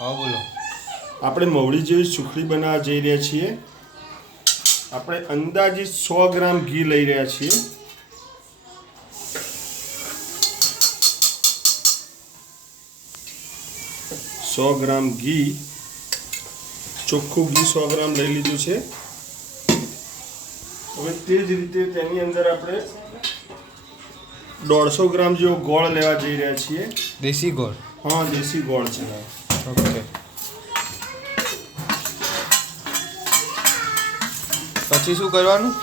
હા બોલો. આપણે મવડી જેવી સુખડી બનાવવા જઈ રહ્યા છીએ. આપણે અંદાજિત 100 ગ્રામ ઘી લઈ રહ્યા છીએ. ઘી, ચોખ્ખું ઘી 100 ગ્રામ લઈ લીધું છે. હવે તે જ રીતે તેની અંદર આપણે 150 ગ્રામ જેવો ગોળ લેવા જઈ રહ્યા છીએ. દેશી ગોળ? હા, દેશી ગોળ છે. ઓકે. પછી શું કરવાનું?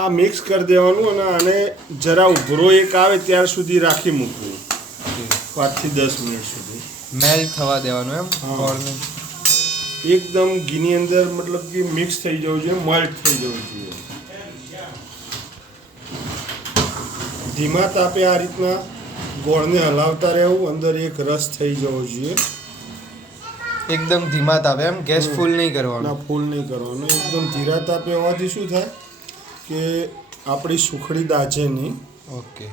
આ મિક્સ કરી દેવાનું અને આને જરા ઉભરો એક આવે ત્યાર સુધી રાખી મૂકવું. 5 થી 10 મિનિટ સુધી મેલ્ટ થવા દેવાનું એમ ગોળને? એકદમ ઘીની અંદર મતલબ કે મિક્સ થઈ જવું જોઈએ, મલ્ટ થઈ જવું જોઈએ. ધીમા તાપે આ રીતના ગોળને હલાવતા રહેવું, અંદર એક રસ થઈ જવો જોઈએ. એકદમ ધીમા તાપે એમ? ગેસ ફૂલ નહીં કરવાનો? ના, ફૂલ નહીં કરવાનો. એકદમ ધીરા તાપે હોવાથી શું થાય કે આપણી સુખડી દાજે નહીં. ઓકે.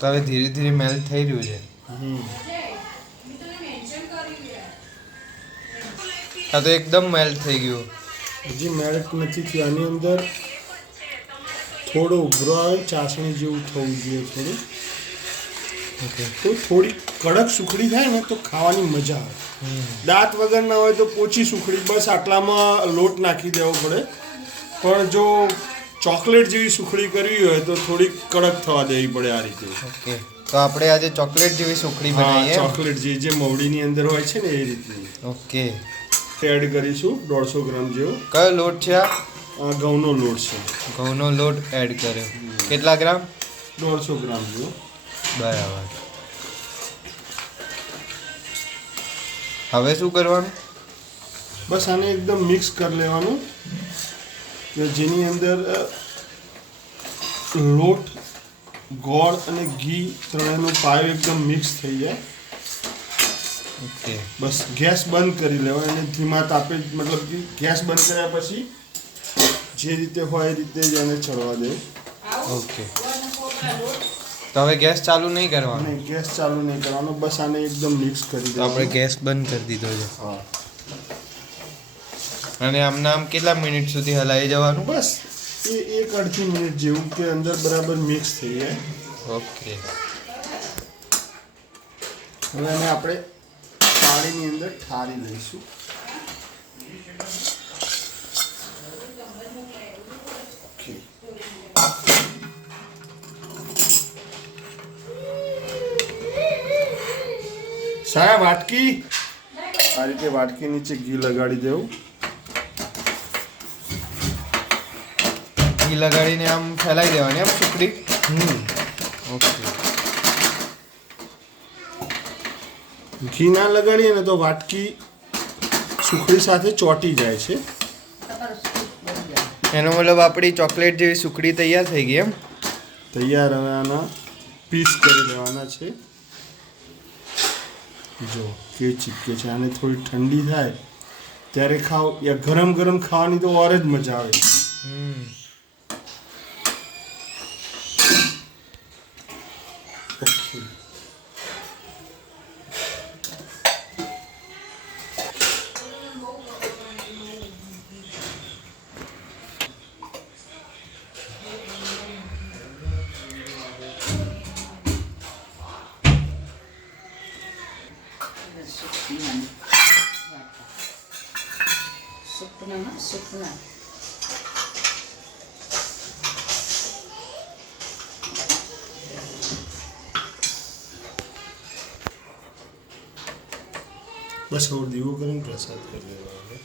તો હવે ધીરે ધીરે મેલ્ટ થઈ રહ્યું છે. આ તો એકદમ મેલ્ટ થઈ ગયું. હજી મેલ્ટ નથી થયું. આની અંદર થોડો ઉભરો આવે, ચાસણી જેવું થવું જોઈએ થોડું. ઓકે. તો થોડી કડક સુખડી થાય ને તો ખાવાની મજા આવે. દાંત વગર ના હોય તો પોચી સુખડી, બસ આટલામાં લોટ નાખી દેવો પડે. પણ જો ચોકલેટ જેવી સુખડી કરવી હોય તો થોડી કડક થવા દેવી પડે આ રીતે. ઓકે. તો આપણે આજે ચોકલેટ જેવી સુખડી બનાવીએ. ચોકલેટ જે મવડીની અંદર હોય છે ને એ રીતની. ઓકે. એડ કરીશું 150 ગ્રામ જેવો. કયો લોટ છે આ? ઘઉંનો લોટ છે. ઘઉંનો લોટ એડ કર્યો. કેટલા ગ્રામ? 150 ગ્રામ જેવો. બરાબર. હવે શું કરવાનું? બસ આને એકદમ મિક્સ કરી લેવાનું, જેની અંદર લોટ, ગોળ અને ઘી ત્રણેયનો પાયો એકદમ મિક્સ થઈ જાય. ઓકે. બસ ગેસ બંધ કરી લેવાનો અને ધીમા તાપે, મતલબ કે ગેસ બંધ કર્યા પછી જે રીતે હોય એ રીતે જ એને ચડવા દે. ઓકે. તો હવે ગેસ ચાલુ નહીં કરવાનો? નહીં, ગેસ ચાલુ નહીં કરવાનો. બસ આને એકદમ મિક્સ કરી તો દેવાનું. આપણે ગેસ બંધ કરી દીધો છે. હા. અને આમ કેટલા મિનિટ સુધી હલાવી જવાનું? બસ એ 1-2 મિનિટ જેવું, કે અંદર બરાબર મિક્સ થઈ જાય. ઓકે. હવે એને આપણે પાણીની અંદર ઠારી લઈશું. સાહેબ વાટકી, આ રીતે વાટકી નીચે ઘી લગાડી દેવું. ઘી લગાડીને આમ ફેલાઈ દેવાની એમ સુખડી? ઓકે. ઘી ના લગાડીએ ને તો વાટકી સુખડી સાથે ચોંટી જાય છે. એનો મતલબ આપણી ચોકલેટ જેવી સુખડી તૈયાર થઈ ગઈ એમ? તૈયાર. હવે આના પીસ કરી દેવાના છે. જો કે ચીપકે છે. આને થોડી ઠંડી થાય ત્યારે ખાઓ, યા ગરમ ગરમ ખાવાની તો ઓર જ મજા આવે. Supna. બસ હવે દીવો કરીને પ્રસાદ કરી લેવાનો.